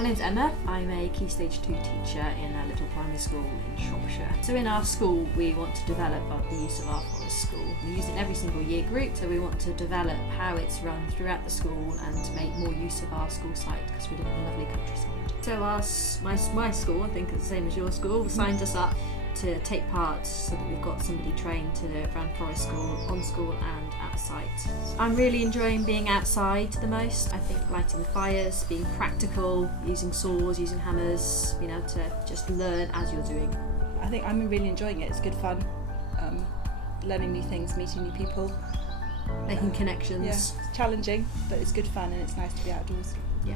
My name's Emma. I'm a Key Stage 2 teacher in a little primary school in Shropshire. So in our school we want to develop the use of our forest school. We use it in every single year group, so we want to develop how it's run throughout the school and make more use of our school site because we live in a lovely countryside. So my school, I think it's the same as your school, signed us up to take part so that we've got somebody trained to run forest school on school and at site. I'm really enjoying being outside the most. I think lighting fires, being practical, using saws, using hammers, being able to just learn as you're doing. I think I'm really enjoying it. It's good fun, learning new things, meeting new people. Making connections. Yeah, it's challenging, but it's good fun and it's nice to be outdoors. Yeah.